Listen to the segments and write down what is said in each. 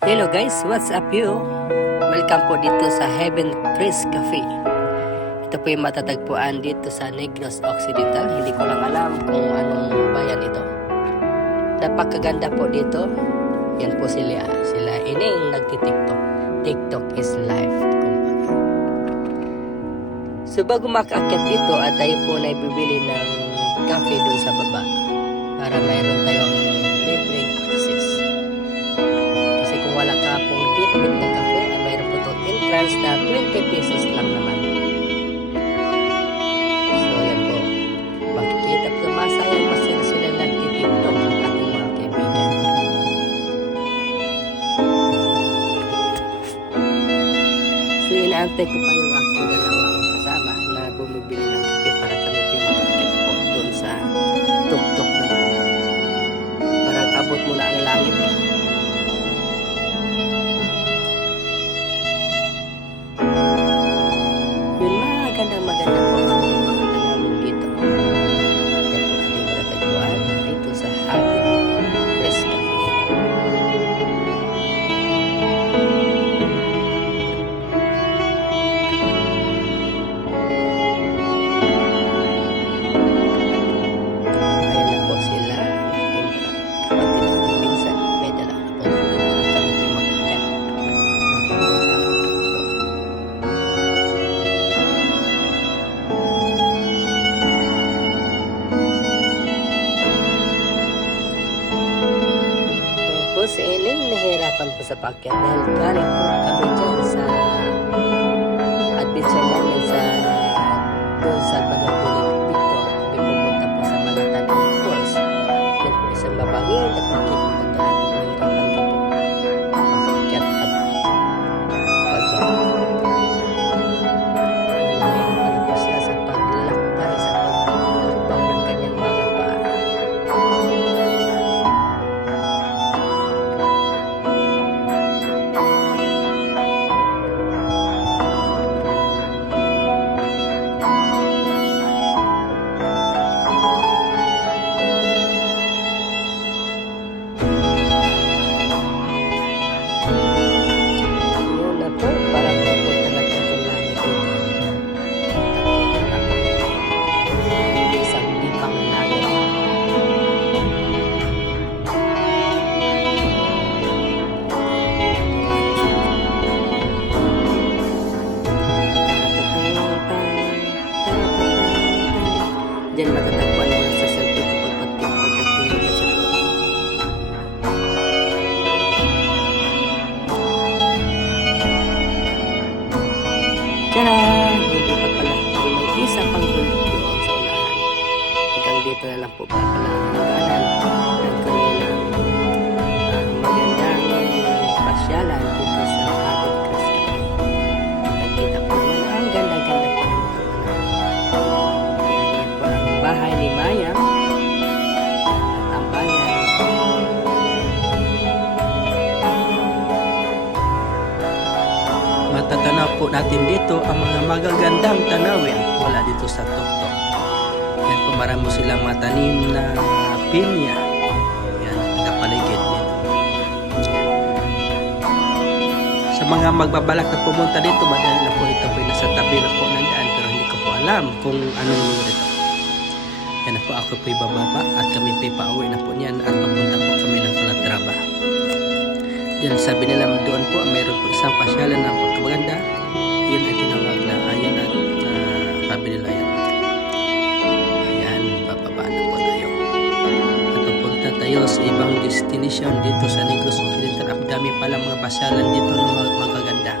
Hello guys, what's up you? Welcome po dito sa Heaven Chris Cafe. Ito po yung matatagpuan dito sa Negros Occidental. Hindi ko lang alam kung anong bayan ito. Napakaganda po dito. Yan po sila. Sila ining nagtitiktok. TikTok is life. Kumbaga. So bago makaakyat dito at tayo po na ibibili ng cafe doon sa baba para mayroon tayong entrance na 20 pesos lang naman. So yan po. Makikita po masayang masaya sila nagtitiktok ang ating mga kaibigan. So inaantay ko pa yung aking dalawang kasama na bumibili ng kape para kami sa paakyat dahil galing po kami dyan sa adventure namin sa doon sa Salvador Diyan matatagpuan matatanaw po natin dito ang mga magagandang tanawin mula dito sa Toktok. Yan po marami silang matanim na pinya. Yan, nakapaligid nito. Sa mga magbabalak na pumunta dito, madali na po ito po nasa tabi na po ng daan pero hindi ko po alam kung anong lugar ito. Yan na po ako po'y bababa at kami po'y pauwi na po niyan at papunta po kami ng Calatrava. Yan, sabi nila doon po, mayroon po isang pasyalan na pagkabaganda. Yun ay tinawag na ayan at ah, sabi nila yan. Ayan, bababa na po tayo. At pupunta tayo sa ibang destination dito sa Negros Occidental. Ang dami pala mga pasyalan dito ng mga magaganda.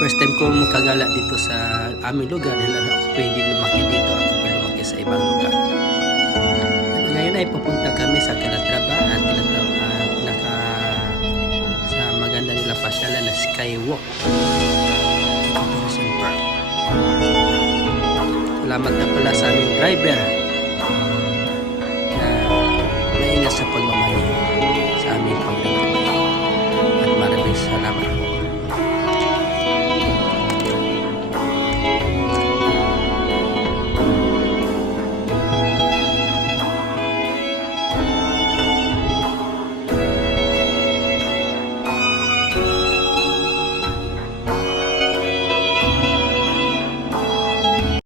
First time ko makagala dito sa aming lugar dahil ako po hindi lumaki dito. Ako po lumaki sa ibang lugar. At ngayon ay pupunta kami sa Calatrava at tinatawag Skywalk. Salamat na pala sa aming driver na naingat sa pagmamaneho sa aming pag